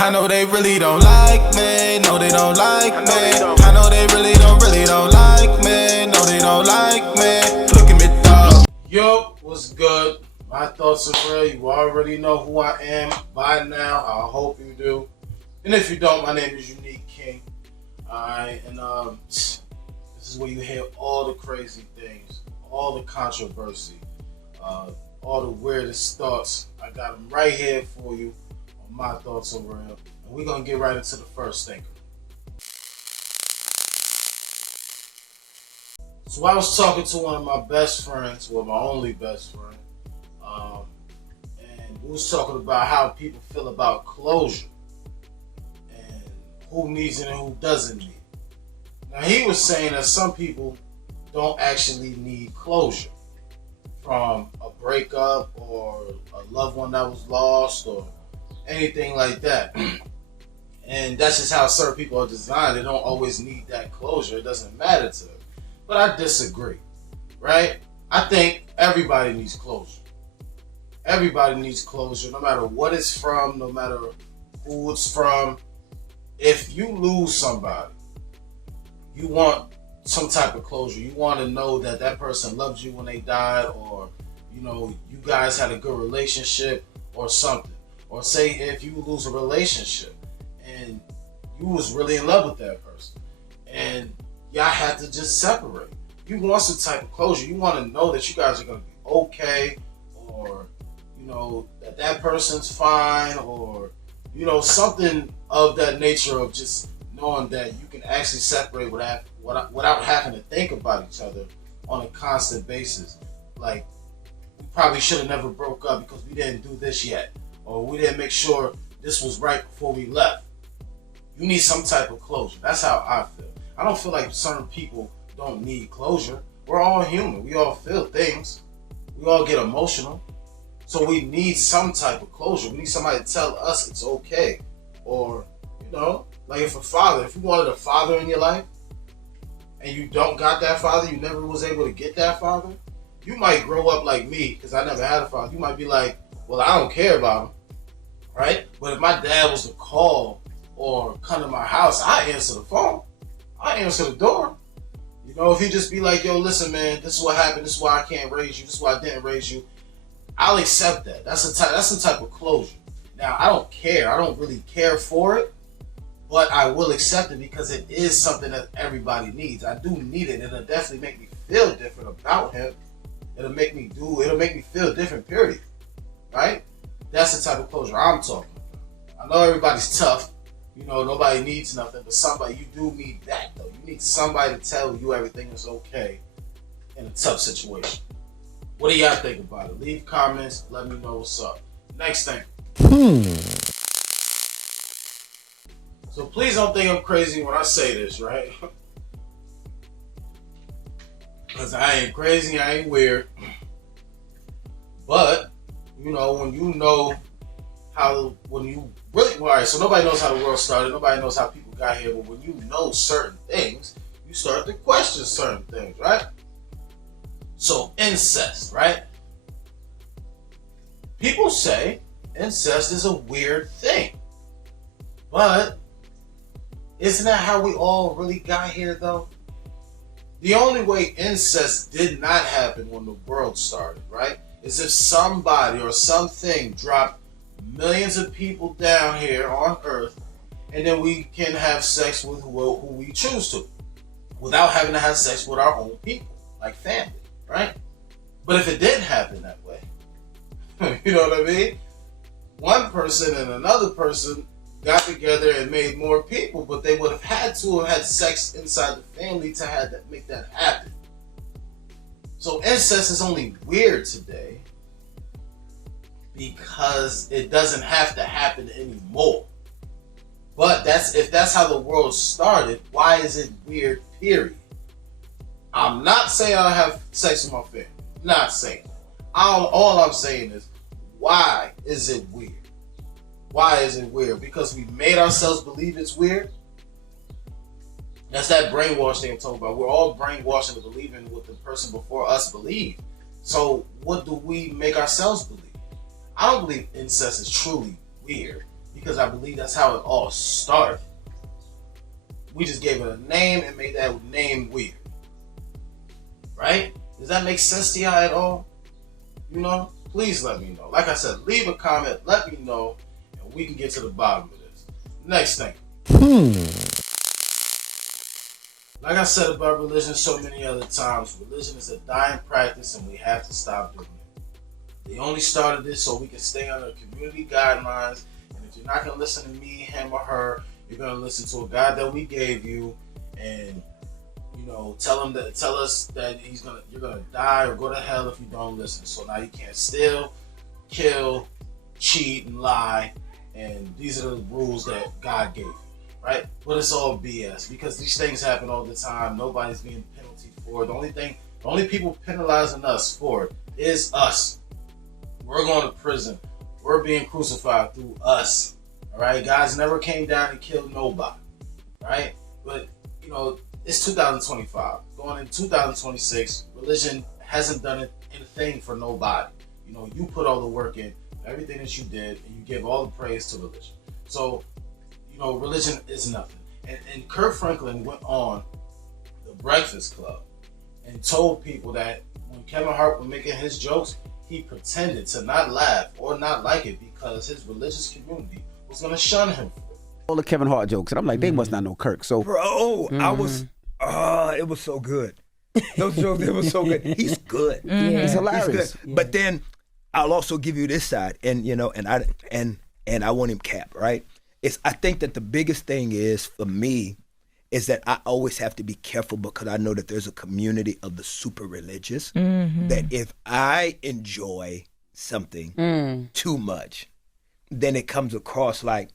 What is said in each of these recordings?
I know they really don't like me. No, they don't like me. I know they really don't like me. No, they don't like me. Look at me, dog. Yo, what's good? My thoughts are real. You already know who I am by now. I hope you do. And if you don't, my name is Unique King. Alright, and this is where you hear all the crazy things, all the controversy, all the weirdest thoughts. I got them right here for you on My Thoughts Are Real. And we're going to get right into the first thinker. So I was talking to one of my best friends, well, my only best friend, and we was talking about how people feel about closure and who needs it and who doesn't need it. Now, he was saying that some people don't actually need closure from a breakup or a loved one that was lost or anything like that. And that's just how certain people are designed. They don't always need that closure. It doesn't matter to them. But I disagree, right? I think everybody needs closure. Everybody needs closure, no matter what it's from, no matter who it's from. If you lose somebody, you want some type of closure. You want to know that that person loved you when they died, or you guys had a good relationship or something. Or say if you lose a relationship and you was really in love with that person and y'all had to just separate. You want some type of closure. You want to know that you guys are going to be okay, or that person's fine, or something of that nature, of just knowing that you can actually separate without having to think about each other on a constant basis. Like, we probably should have never broke up because we didn't do this yet, or we didn't make sure this was right before we left. You need some type of closure. That's how I feel. I don't feel like certain people don't need closure. We're all human. We all feel things. We all get emotional. So we need some type of closure. We need somebody to tell us it's okay. Or, like if you wanted a father in your life and you don't got that father, you never was able to get that father, you might grow up like me, because I never had a father. You might be like, well, I don't care about him, right? But if my dad was to call or come to my house, I answer the phone. I answer the door. If he just be like, yo, listen, man, this is what happened. This is why I can't raise you. This is why I didn't raise you. I'll accept that. That's the type of closure. Now, I don't care. I don't really care for it, but I will accept it because it is something that everybody needs. I do need it. It'll definitely make me feel different about him. It'll make me feel different, period. Right? That's the type of closure I'm talking about. I know everybody's tough. Nobody needs nothing, but you do need that, though. You need somebody to tell you everything is okay in a tough situation. What do y'all think about it? Leave comments. Let me know what's up. Next thing. So please don't think I'm crazy when I say this, right? Because I ain't crazy, I ain't weird. But, so nobody knows how the world started. Nobody knows how people got here. But when you know certain things, you start to question certain things, right? So incest, right? People say incest is a weird thing. But isn't that how we all really got here, though? The only way incest did not happen when the world started, right, is if somebody or something dropped millions of people down here on Earth, and then we can have sex with who we choose to, without having to have sex with our own people, like family, right? But if it didn't happen that way, you know what I mean? One person and another person got together and made more people, but they would have had to have had sex inside the family to make that happen. So incest is only weird today because it doesn't have to happen anymore. But if that's how the world started, why is it weird, period? I'm not saying I have sex with my family. Not saying that. All I'm saying is, why is it weird? Why is it weird? Because we made ourselves believe it's weird? That's that brainwash thing I'm talking about. We're all brainwashed into believing what the person before us believed. So what do we make ourselves believe? I don't believe incest is truly weird, because I believe that's how it all started. We just gave it a name and made that name weird. Right? Does that make sense to y'all at all? You know? Please let me know. Like I said, leave a comment, let me know, and we can get to the bottom of this. Next thing. Like I said about religion so many other times, religion is a dying practice and we have to stop doing it. They only started this so we can stay under community guidelines, and if you're not going to listen to me, him, or her, you're going to listen to a God that we gave you, and you know, tell us that you're gonna die or go to hell if you don't listen. So now you can't steal, kill, cheat, and lie, and these are the rules that God gave you, right? But it's all BS because these things happen all the time. Nobody's being penalty for it. The only people penalizing us for it is us. We're going to prison. We're being crucified through us. All right, God's never came down and killed nobody, right? But you know, it's 2025. Going into 2026, religion hasn't done anything for nobody. You know, you put all the work in, everything that you did, and you give all the praise to religion. So, you know, religion is nothing. And Kirk Franklin went on The Breakfast Club and told people that when Kevin Hart was making his jokes, he pretended to not laugh or not like it because his religious community was going to shun him for it. All the Kevin Hart jokes, and I'm like, they must not know Kirk. So, bro, it was so good. Those jokes, it was so good. He's good. He's hilarious. He's good. Yeah. But then I'll also give you this side, and you know, and I want him capped, right? I think that the biggest thing is for me is that I always have to be careful because I know that there's a community of the super religious that if I enjoy something too much, then it comes across like,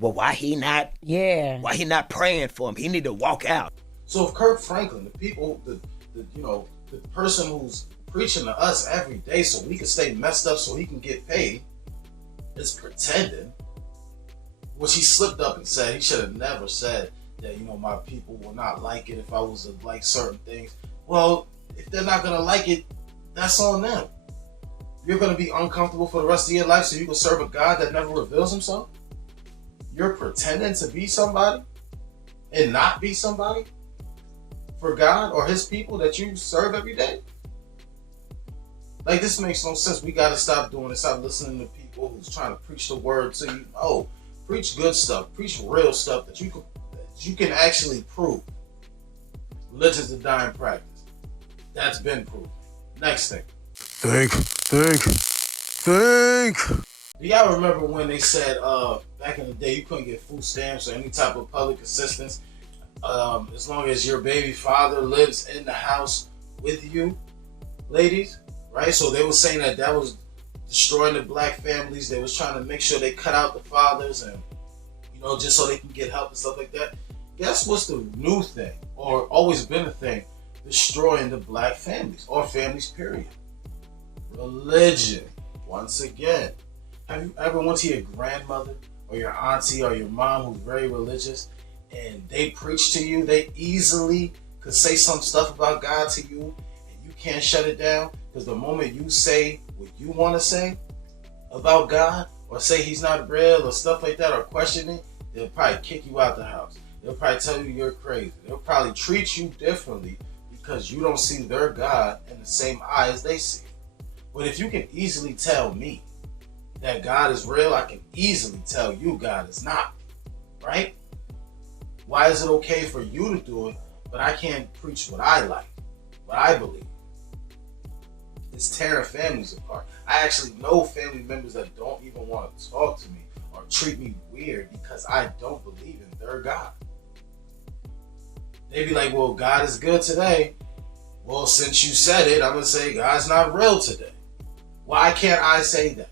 well, why he not praying for him? He need to walk out. So if Kirk Franklin, the person who's preaching to us every day so we can stay messed up so he can get paid, is pretending, which he slipped up and said, he should have never said that, you know, my people will not like it if I was to like certain things. Well, if they're not gonna like it, that's on them. You're gonna be uncomfortable for the rest of your life so you can serve a God that never reveals himself? You're pretending to be somebody and not be somebody for God or his people that you serve every day? Like, this makes no sense. We got to stop doing it. Stop listening to people who's trying to preach the word to you. No, preach good stuff. Preach real stuff that you can actually prove. Religion's a dying practice. That's been proven. Next thing. Think. Do y'all remember when they said back in the day you couldn't get food stamps or any type of public assistance as long as your baby father lives in the house with you, ladies? Right? So they were saying that was destroying the black families. They was trying to make sure they cut out the fathers and, you know, just so they can get help and stuff like that. Guess what's the new thing, or always been a thing? Destroying the black families, or families, period. Religion. Once again. Have you ever went to your grandmother or your auntie or your mom who's very religious and they preach to you? They easily could say some stuff about God to you and you can't shut it down, because the moment you say what you want to say about God or say he's not real or stuff like that or question it, they'll probably kick you out the house. They'll probably tell you you're crazy. They'll probably treat you differently because you don't see their God in the same eye as they see it. But if you can easily tell me that God is real, I can easily tell you God is not, right? Why is it okay for you to do it, but I can't preach what I like, what I believe? It's tearing families apart. I actually know family members that don't even want to talk to me or treat me weird because I don't believe in their God. They be like, well, God is good today. Well, since you said it, I'm going to say God's not real today. Why can't I say that?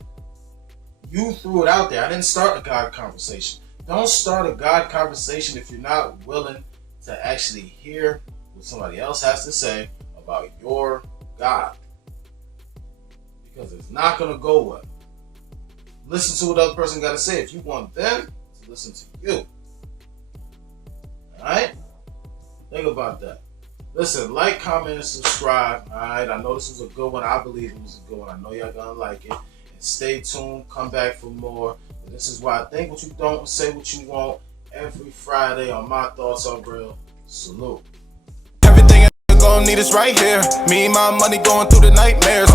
You threw it out there. I didn't start a God conversation. Don't start a God conversation if you're not willing to actually hear what somebody else has to say about your God. Because it's not going to go well. Listen to what the other person got to say if you want them to listen to you. Alright? Think about that. Listen, like, comment, and subscribe. Alright? I know this was a good one. I believe it was a good one. I know y'all going to like it. Stay tuned. Come back for more. And this is why I think what you don't, say what you want. Every Friday on My Thoughts on Real. Salute. Everything I gon' need is right here. Me and my money going through the nightmares.